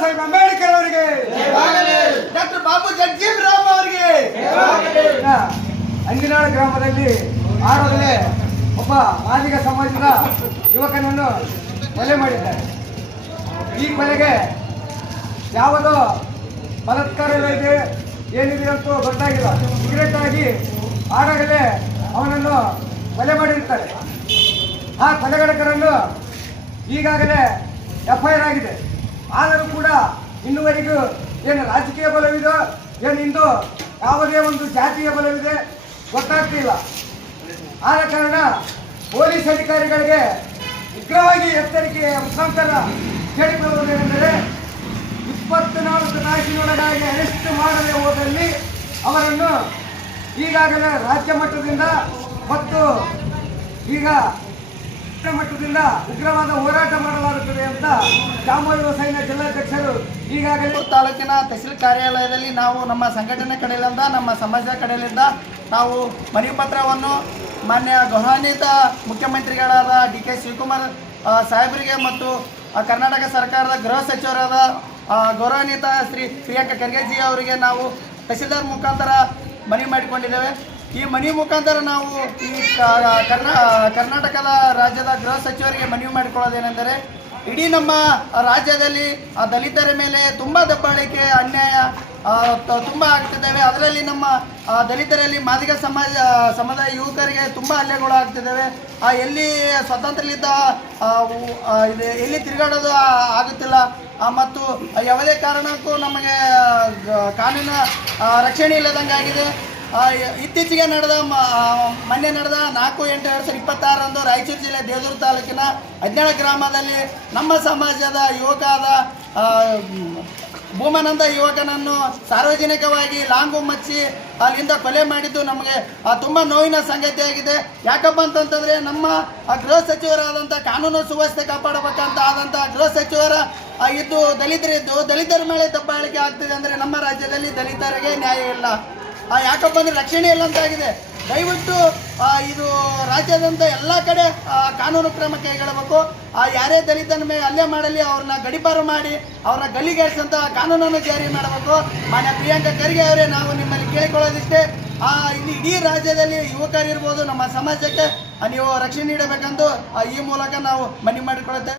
ಸಾಹೇಬ್ ಅಂಬೇಡ್ಕರ್ ಅವರಿಗೆ, ಡಾಕ್ಟರ್ ಬಾಬು ಜಗಜೀವರಾಮ್ ಅವರಿಗೆ. ಅಂಜನಾಳ ಗ್ರಾಮದಲ್ಲಿ ಆರೋಗ್ಯ ಒಬ್ಬ ಮಾದಿಗ ಸಮಾಜದ ಯುವಕನನ್ನು ಕೊಲೆ ಮಾಡಿದ್ದಾರೆ. ಈ ಕೊಲೆಗೆ ಯಾವುದೋ ಬಲಾತ್ಕಾರವಿದೆ ಏನಿದೆ ಅಂತೂ ಗೊತ್ತಾಗಿಲ್ಲ. ಸಿಗರೆಟ್ ಆಗಿ ಆಗಾಗಲೇ ಅವನನ್ನು ಕೊಲೆ ಮಾಡಿರ್ತಾರೆ. ಆ ಕೊಲೆಗಡಕರನ್ನು ಈಗಾಗಲೇ FIR ಆಗಿದೆ. ಆದರೂ ಕೂಡ ಇನ್ನುವರೆಗೂ ಏನು ರಾಜಕೀಯ ಬಲವಿದೋ ಏನು ಇಂದು ಯಾವುದೇ ಒಂದು ಜಾತಿಯ ಬಲವಿದೆ ಗೊತ್ತಾಗ್ತಿಲ್ಲ. ಆದ ಕಾರಣ ಪೊಲೀಸ್ ಅಧಿಕಾರಿಗಳಿಗೆ ಉಗ್ರವಾಗಿ ಎಚ್ಚರಿಕೆಯ ಮುಖಾಂತರ ಕೇಳಿಕೊಳ್ಳುವುದೇನೆಂದರೆ 24 ತಾಸಿನೊಳಗಾಗಿ ಅರೆಸ್ಟ್ ಮಾಡದೆ ಹೋದಲ್ಲಿ ಅವರನ್ನು ಈಗಾಗಲೇ ರಾಜ್ಯ ಮಟ್ಟದಿಂದ ಮತ್ತು ಈಗ ಮಟ್ಟದಿಂದ ಉಗ್ರವಾದ ಹೋರಾಟ ಮಾಡಲಾಗುತ್ತದೆ ಅಂತ ಚಾಮರಾಜ ಸೈನ್ಯ ಜಿಲ್ಲಾಧ್ಯಕ್ಷರು ಈಗಾಗಲೇ ತಾಲೂಕಿನ ತಹಸೀಲ್ ಕಾರ್ಯಾಲಯದಲ್ಲಿ ನಾವು ನಮ್ಮ ಸಂಘಟನೆ ಕಡೆಯಿಂದ ನಮ್ಮ ಸಮಾಜದ ಕಡೆಯಿಂದ ನಾವು ಮನವಿ ಪತ್ರವನ್ನು ಮಾನ್ಯ ಗೌರವಾನ್ವಿತ ಮುಖ್ಯಮಂತ್ರಿಗಳಾದ DK ಶಿವಕುಮಾರ್ ಸಾಹೇಬರಿಗೆ ಮತ್ತು ಕರ್ನಾಟಕ ಸರ್ಕಾರದ ಗೃಹ ಸಚಿವರಾದ ಗೌರವಾನ್ವಿತ ಶ್ರೀ ಪ್ರಿಯಾಂಕ ಖರ್ಗೆಜಿ ಅವರಿಗೆ ನಾವು ತಹಸೀಲ್ದಾರ್ ಮುಖಾಂತರ ಮನವಿ ಮಾಡಿಕೊಂಡಿದ್ದೇವೆ. ಈ ಮನವಿ ಮುಖಾಂತರ ನಾವು ಈ ಕರ್ನಾಟಕದ ರಾಜ್ಯದ ಗೃಹ ಸಚಿವರಿಗೆ ಮನವಿ ಮಾಡಿಕೊಳ್ಳೋದೇನೆಂದರೆ, ಇಡೀ ನಮ್ಮ ರಾಜ್ಯದಲ್ಲಿ ದಲಿತರ ಮೇಲೆ ತುಂಬ ದಬ್ಬಾಳಿಕೆ ಅನ್ಯಾಯ ತುಂಬ ಆಗ್ತಿದ್ದಾವೆ. ಅದರಲ್ಲಿ ನಮ್ಮ ದಲಿತರಲ್ಲಿ ಮಾದಿಗ ಸಮುದಾಯ ಯುವಕರಿಗೆ ತುಂಬ ಹಲ್ಲೆಗಳು ಆಗ್ತಿದ್ದಾವೆ. ಎಲ್ಲಿ ಸ್ವತಂತ್ರಲಿದ್ದ ಎಲ್ಲಿ ತಿರುಗಾಡೋದು ಆಗುತ್ತಿಲ್ಲ ಮತ್ತು ಯಾವುದೇ ಕಾರಣಕ್ಕೂ ನಮಗೆ ಕಾನೂನು ರಕ್ಷಣೆ ಇಲ್ಲದಂಗಾಗಿದೆ. ಇತ್ತೀಚೆಗೆ ಮೊನ್ನೆ ನಡೆದ 4/8/2026 ರಾಯಚೂರು ಜಿಲ್ಲೆ ದೇವದುರ್ಗ ತಾಲೂಕಿನ ಅಜ್ಞಾಳ ಗ್ರಾಮದಲ್ಲಿ ನಮ್ಮ ಸಮಾಜದ ಯುವಕಾದ ಭೂಮಾನಂದ ಯುವಕನನ್ನು ಸಾರ್ವಜನಿಕವಾಗಿ ಲಾಂಗು ಮಚ್ಚಿ ಅಲ್ಲಿಂದ ಕೊಲೆ ಮಾಡಿದ್ದು ನಮಗೆ ತುಂಬ ನೋವಿನ ಸಂಗತಿಯಾಗಿದೆ. ಯಾಕಪ್ಪ ಅಂತಂತಂದರೆ ನಮ್ಮ ಗೃಹ ಸಚಿವರಾದಂಥ ಕಾನೂನು ಸುವ್ಯವಸ್ಥೆ ಕಾಪಾಡಬೇಕಂತ ಆದಂಥ ಗೃಹ ಸಚಿವರ ಇದ್ದು ದಲಿತರ ಮೇಲೆ ದಬ್ಬಾಳಿಕೆ ಆಗ್ತಿದೆ ಅಂದರೆ ನಮ್ಮ ರಾಜ್ಯದಲ್ಲಿ ದಲಿತರಿಗೆ ನ್ಯಾಯ ಇಲ್ಲ. ಯಾಕಪ್ಪ ಅಂದರೆ ರಕ್ಷಣೆ ಇಲ್ಲ ಅಂತಾಗಿದೆ. ದಯವಿಟ್ಟು ಇದು ರಾಜ್ಯಾದ್ಯಂತ ಎಲ್ಲ ಕಡೆ ಕಾನೂನು ಕ್ರಮ ಕೈಗೊಳ್ಳಬೇಕು. ಯಾರೇ ದಲಿತನ ಮೇಲೆ ಹಲ್ಲೆ ಮಾಡಲಿ ಅವ್ರನ್ನ ಗಡೀಪಾರು ಮಾಡಿ ಅವ್ರನ್ನ ಗಲ್ಲಿಗೇರಿಸಂತ ಕಾನೂನನ್ನು ಜಾರಿ ಮಾಡಬೇಕು. ಮಾನ್ಯ ಪ್ರಿಯಾಂಕ ಖರ್ಗೆ ಅವರೇ, ನಾವು ನಿಮ್ಮಲ್ಲಿ ಕೇಳಿಕೊಳ್ಳೋದಿಷ್ಟೇ, ಇಲ್ಲಿ ಇಡೀ ರಾಜ್ಯದಲ್ಲಿ ಯುವಕರಿರ್ಬೋದು ನಮ್ಮ ಸಮಾಜಕ್ಕೆ ನೀವು ರಕ್ಷಣೆ ನೀಡಬೇಕೆಂದು ಈ ಮೂಲಕ ನಾವು ಮನವಿ ಮಾಡಿಕೊಳ್ಳುತ್ತೇವೆ.